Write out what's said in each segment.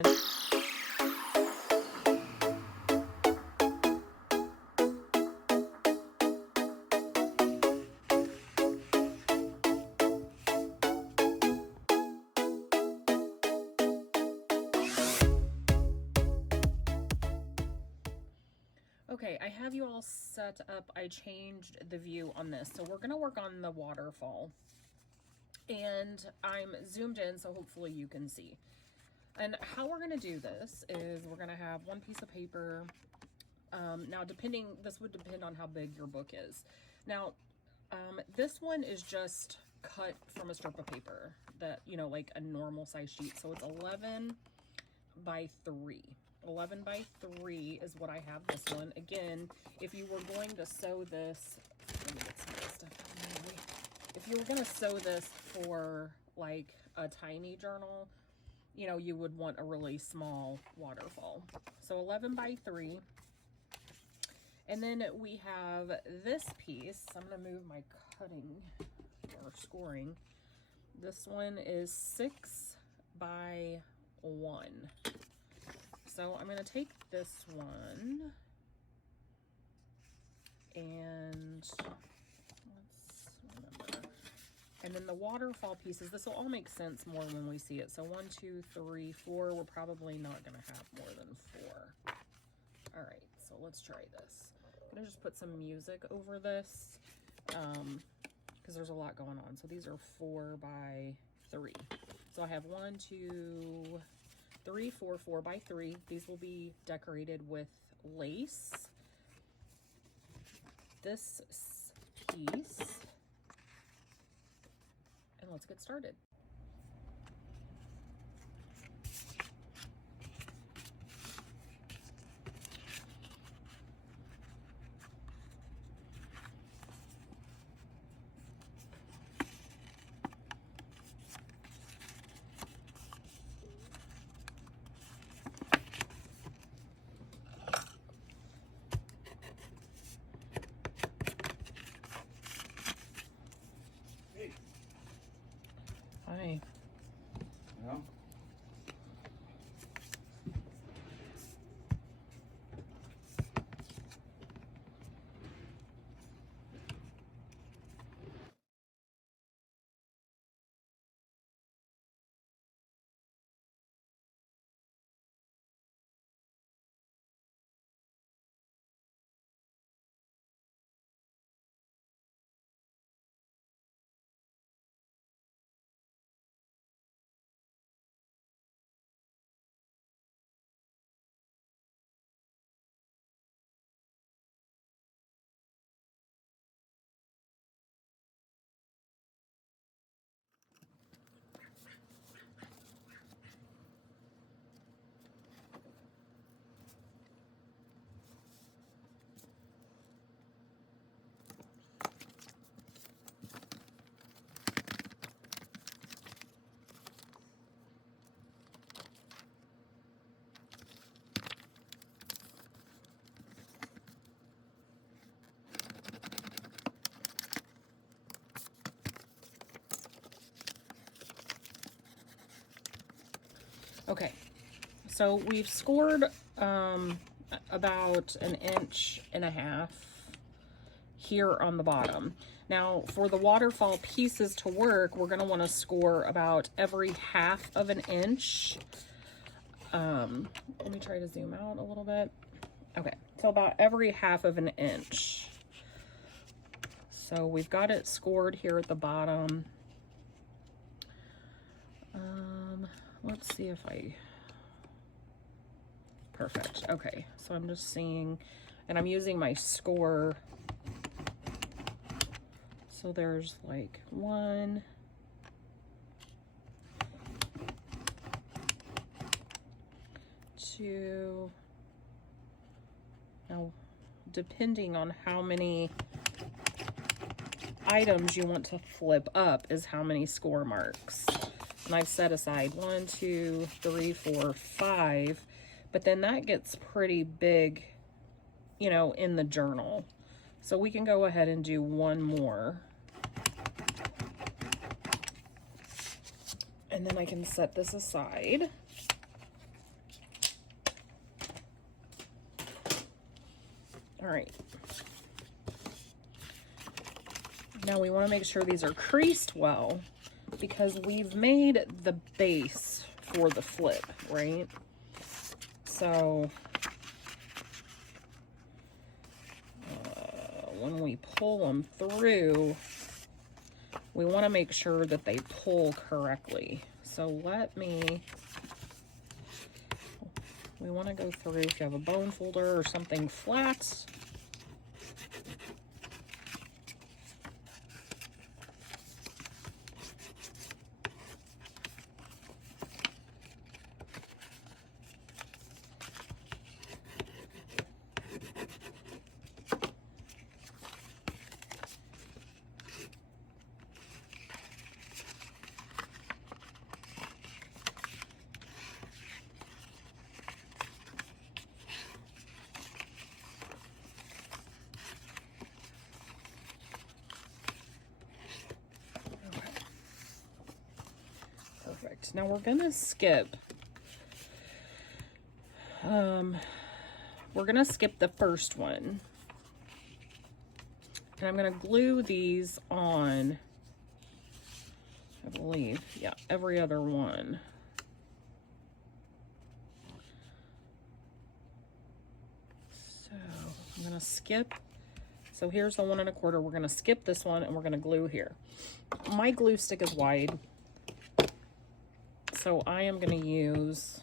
Okay, I have you all set up. I changed the view on this. So we're going to work on the waterfall. And I'm zoomed in, so hopefully you can see. And how we're going to do this is we're going to have one piece of paper. Now, this would depend on how big your book is. Now, this one is just cut from a strip of paper that, like a normal size sheet. So it's 11 by 3. 11 by 3 is what I have this one. Again, if you were going to sew this, let me get some of this stuff out of my way. If you were going to sew this for like a tiny journal, you would want a really small waterfall. So 11 by 3. And then we have this piece. I'm going to move my cutting or scoring. This one is 6 by 1. So I'm going to take this one and let's remember. And then the waterfall pieces, this will all make sense more when we see it. So 1, 2, 3, 4, we're probably not going to have more than 4. All right, so let's try this. I'm going to just put some music over this because there's a lot going on. So these are 4 by 3. So I have 1, 2, 3, 4, 4 by 3. These will be decorated with lace. This piece. And let's get started. Hi. Yeah. Okay, so we've scored about 1.5 inches here on the bottom. Now for the waterfall pieces to work, we're going to want to score about every 1/2 inch. Let me try to zoom out a little bit. Okay, so about every 1/2 inch. So we've got it scored here at the bottom. Let's see if perfect. Okay, so I'm just seeing, and I'm using my score. So there's like 1, 2. Now, depending on how many items you want to flip up is how many score marks. And I've set aside 1, 2, 3, 4, 5, but then that gets pretty big, in the journal. So we can go ahead and do 1 more. And then I can set this aside. All right. Now we want to make sure these are creased well because we've made the base for the flip, right? So when we pull them through, we want to make sure that they pull correctly. So we want to go through, if you have a bone folder or something flat, perfect. Now we're gonna skip. We're gonna skip the first one. And I'm gonna glue these on, I believe, yeah, every other one. So I'm gonna skip. So here's the 1 1/4. We're gonna skip this one and we're gonna glue here. My glue stick is wide, so I am gonna use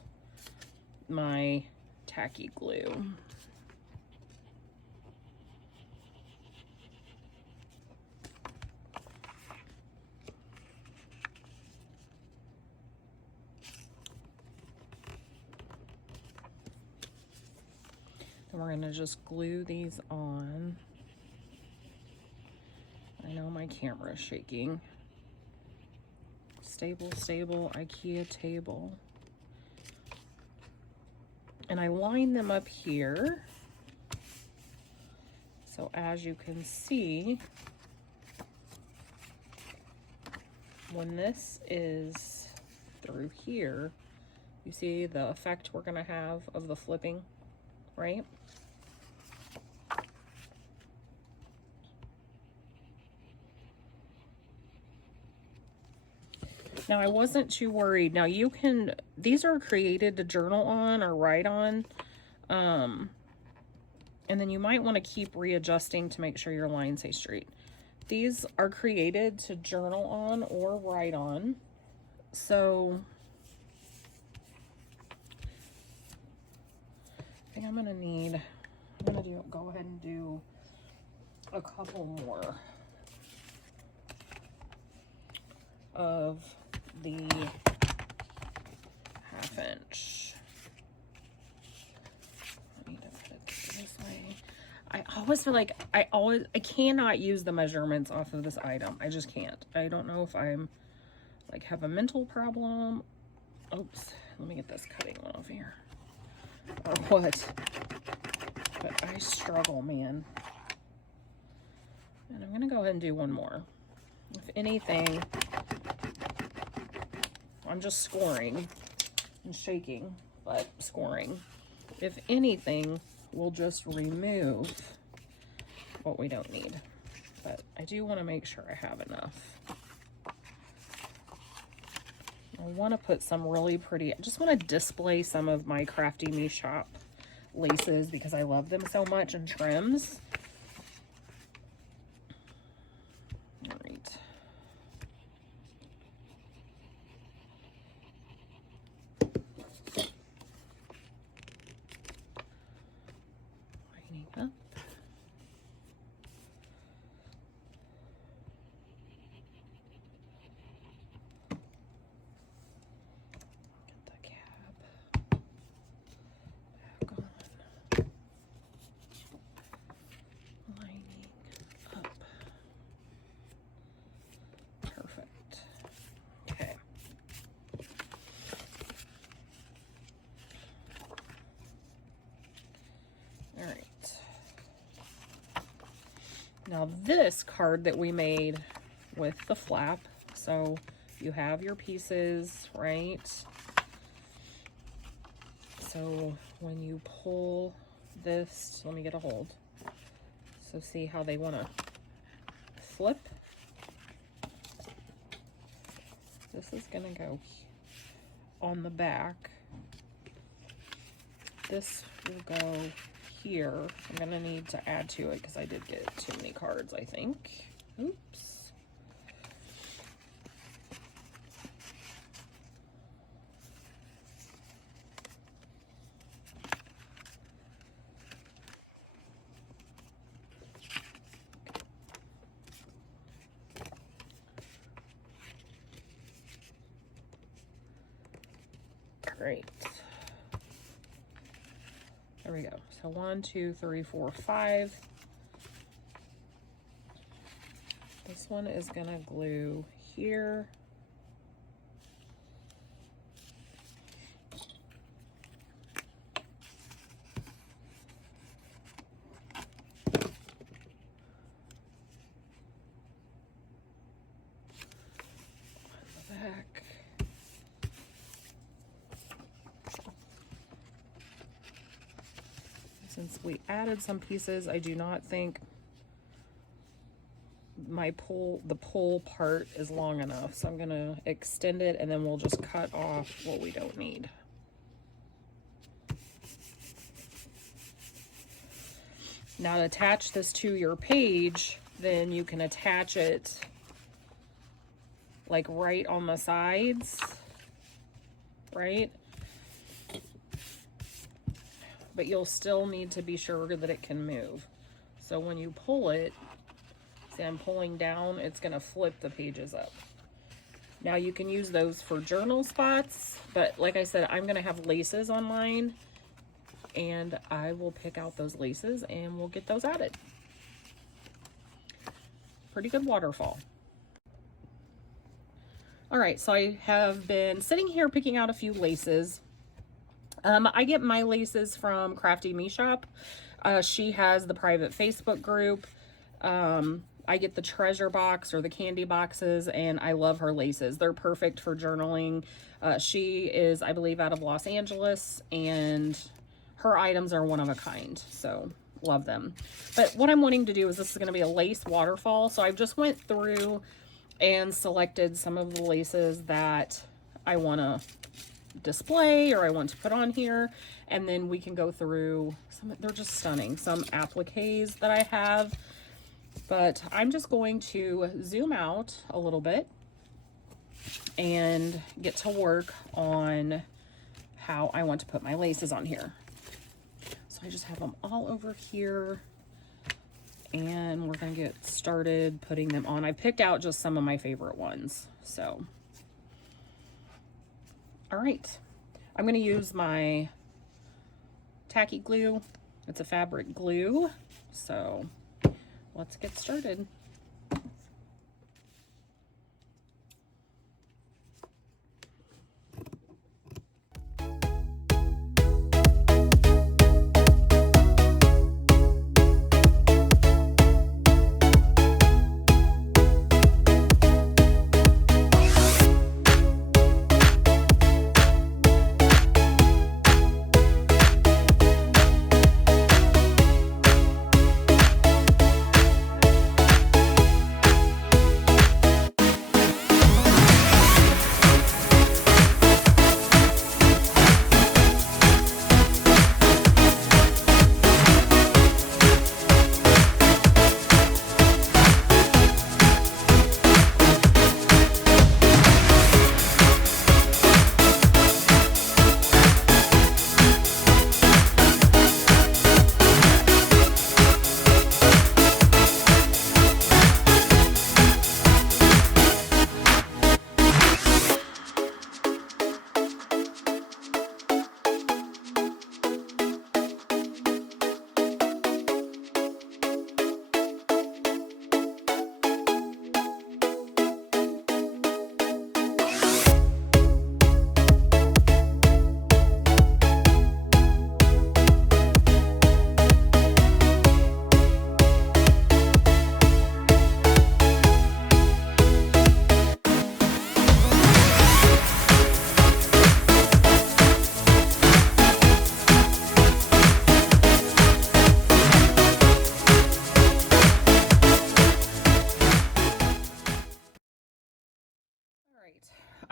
my tacky glue. And we're gonna just glue these on. I know my camera is shaking. Stable, stable, IKEA table. And I line them up here. So as you can see, when this is through here, you see the effect we're gonna have of the flipping, right? Now, I wasn't too worried. Now, you can, these are created to journal on or write on. And then you might want to keep readjusting to make sure your lines stay straight. These are created to journal on or write on. So, I think I'm going to go ahead and do a couple more of the 1/2 inch. I need to put it this way. I always feel like I cannot use the measurements off of this item. I just can't. I don't know if I'm like have a mental problem. Oops, let me get this cutting one off here. Or what? But I struggle, man. And I'm gonna go ahead and do one more. If anything, I'm just scoring and shaking, but scoring. If anything, we'll just remove what we don't need. But I do want to make sure I have enough. I want to put some really pretty, I just want to display some of my Crafty Me Shop laces because I love them so much, and trims. All right. Lining up. Get the cab back on. Lining up. Perfect. Okay. All right. Now this card that we made with the flap, so you have your pieces, right? So when you pull this, let me get a hold. So see how they want to flip? This is going to go on the back. This will go here. I'm going to need to add to it because I did get too many cards, I think. Oops. Great. There we go. So 1, 2, 3, 4, 5. This one is going to glue here. Since we added some pieces, I do not think the pull part is long enough. So I'm gonna extend it and then we'll just cut off what we don't need. Now to attach this to your page, then you can attach it like right on the sides, right? But you'll still need to be sure that it can move. So when you pull it, see I'm pulling down, it's gonna flip the pages up. Now you can use those for journal spots, but like I said, I'm gonna have laces on mine and I will pick out those laces and we'll get those added. Pretty good waterfall. All right, so I have been sitting here picking out a few laces. I get my laces from Crafty Me Shop. She has the private Facebook group. I get the treasure box or the candy boxes, and I love her laces. They're perfect for journaling. She is, I believe, out of Los Angeles, and her items are one of a kind, so love them. But what I'm wanting to do is this is going to be a lace waterfall, so I just went through and selected some of the laces that I want to display or I want to put on here, and then we can go through some. They're just stunning, some appliques that I have, but I'm just going to zoom out a little bit and get to work on how I want to put my laces on here. So I just have them all over here and we're going to get started putting them on. I picked out just some of my favorite ones. So all right, I'm going to use my tacky glue. It's a fabric glue, so let's get started.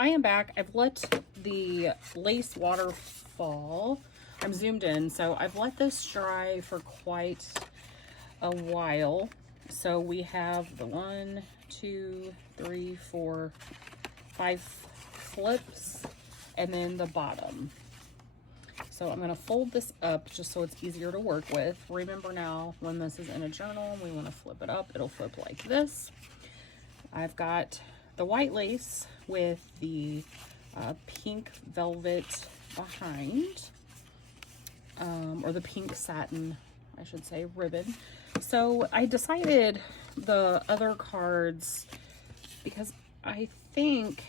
I am back. I've let the lace waterfall. I'm zoomed in, so I've let this dry for quite a while. So we have the 1, 2, 3, 4, 5 flips, and then the bottom. So I'm going to fold this up just so it's easier to work with. Remember now, when this is in a journal, we want to flip it up. It'll flip like this. I've got the white lace with the pink velvet behind, or the pink satin, I should say, ribbon. So I decided the other cards, because I think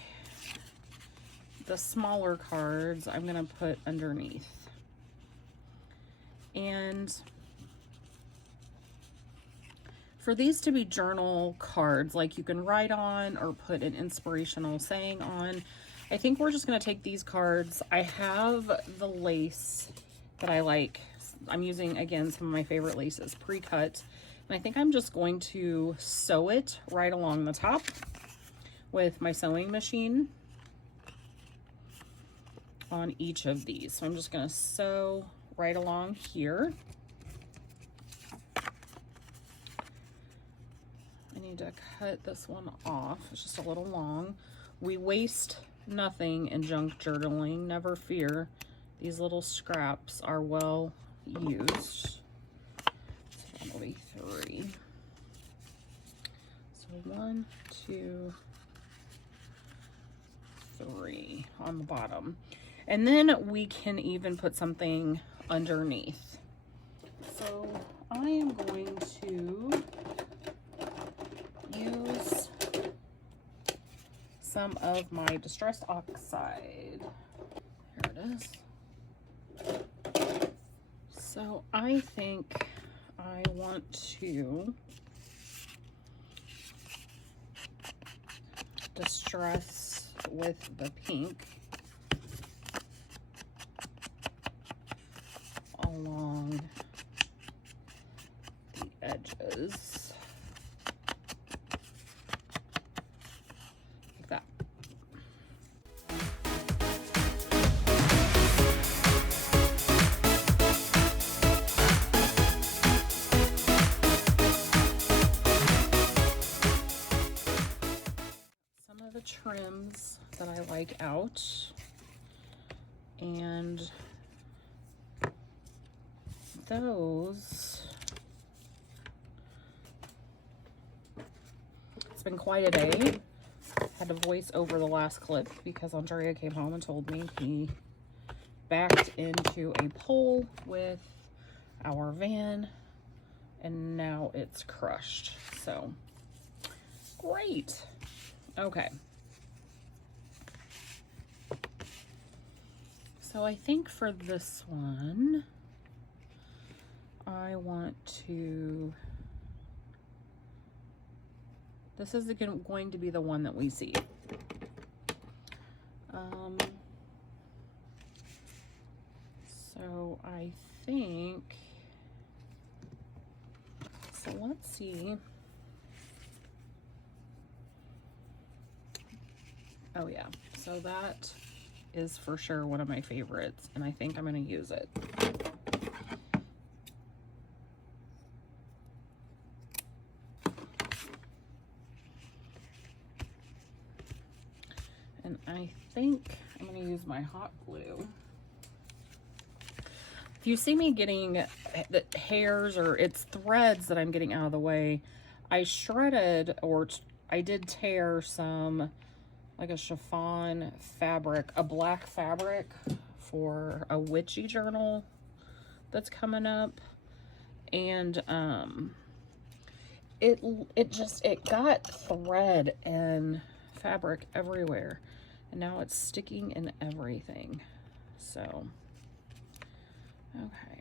the smaller cards I'm going to put underneath. And for these to be journal cards, like you can write on or put an inspirational saying on, I think we're just going to take these cards. I have the lace that I like. I'm using, again, some of my favorite laces, pre-cut. And I think I'm just going to sew it right along the top with my sewing machine on each of these. So I'm just going to sew right along here. I need to cut this one off. It's just a little long. We waste nothing in junk journaling, never fear. These little scraps are well used. So that'll be 3. So 1, 2, 3 on the bottom. And then we can even put something underneath. So I am going to use some of my Distress Oxide. Here it is. So I think I want to distress with the pink along the edges, like that. Some of the trims that I like out, and those, it's been quite a day. Had to voice over the last clip because Andrea came home and told me he backed into a pole with our van and now it's crushed. So great. Okay. So I think for this one, I want to, this is going to be the one that we see. So I think, so let's see. Oh yeah, so that is for sure one of my favorites, and I think I'm going to use it. And I think I'm going to use my hot glue. If you see me getting the hairs or it's threads that I'm getting out of the way, I shredded, or I did tear some, like a chiffon fabric, a black fabric for a witchy journal that's coming up. And it got thread and fabric everywhere. And now it's sticking in everything. So, okay.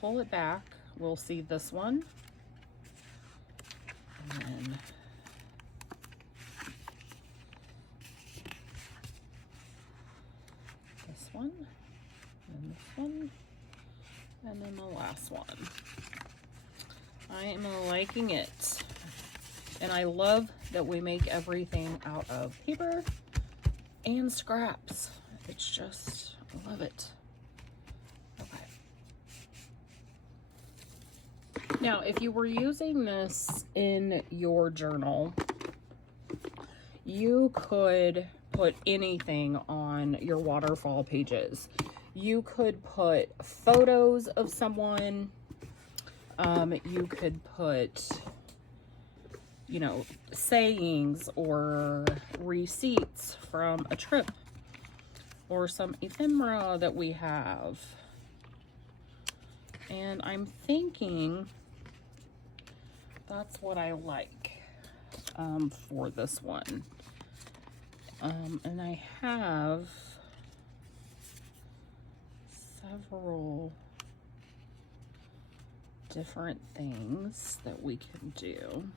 pull it back, we'll see this one. And then this one, and this one, and then the last one. I am liking it. And I love that we make everything out of paper and scraps. It's just, I love it. Okay. Now, if you were using this in your journal, you could put anything on your waterfall pages. You could put photos of someone. You could put, you know, sayings or receipts from a trip or some ephemera that we have. And I'm thinking that's what I like for this one. And I have several different things that we can do.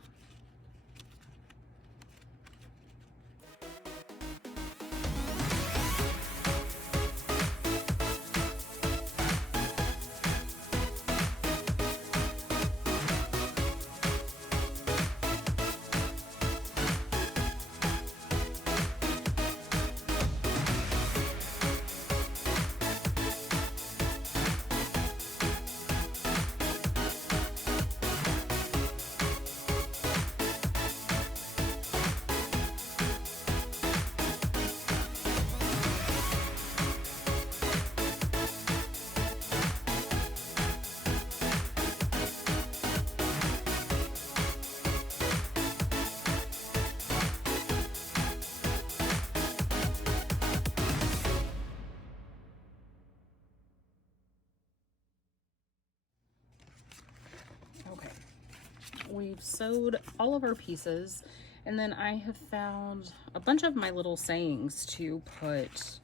We've sewed all of our pieces, and then I have found a bunch of my little sayings to put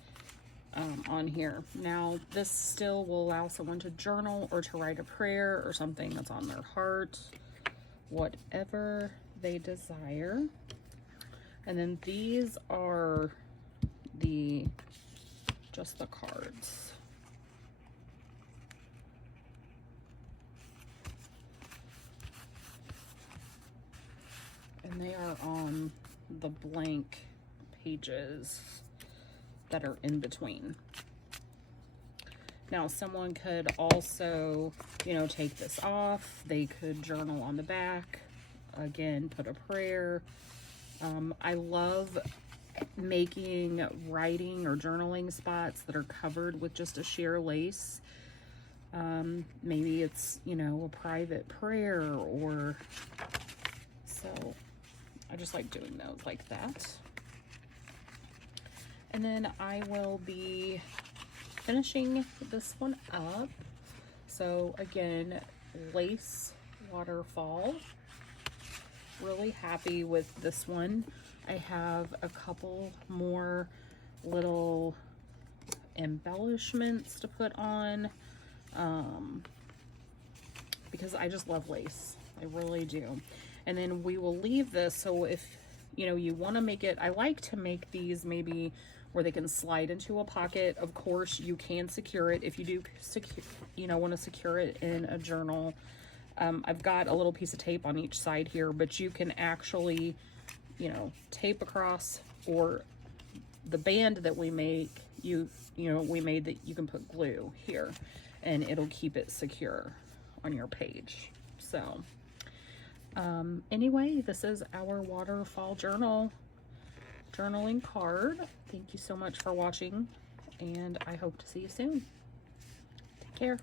on here. Now, this still will allow someone to journal or to write a prayer or something that's on their heart, whatever they desire. And then these are just the cards. And they are on the blank pages that are in between. Now, someone could also, you know, take this off. They could journal on the back. Again, put a prayer. I love making writing or journaling spots that are covered with just a sheer lace. Maybe it's, you know, a private prayer, or so. I just like doing those like that. And then I will be finishing this one up. So again, lace waterfall. Really happy with this one. I have a couple more little embellishments to put on because I just love lace. I really do. And then we will leave this, so if, you know, you want to make it, I like to make these maybe where they can slide into a pocket. Of course, you can secure it if you do, want to secure it in a journal. I've got a little piece of tape on each side here, but you can actually, you know, tape across, or the band that we make, we made that you can put glue here, and it'll keep it secure on your page. So anyway, this is our waterfall journaling card. Thank you so much for watching, and I hope to see you soon. Take care.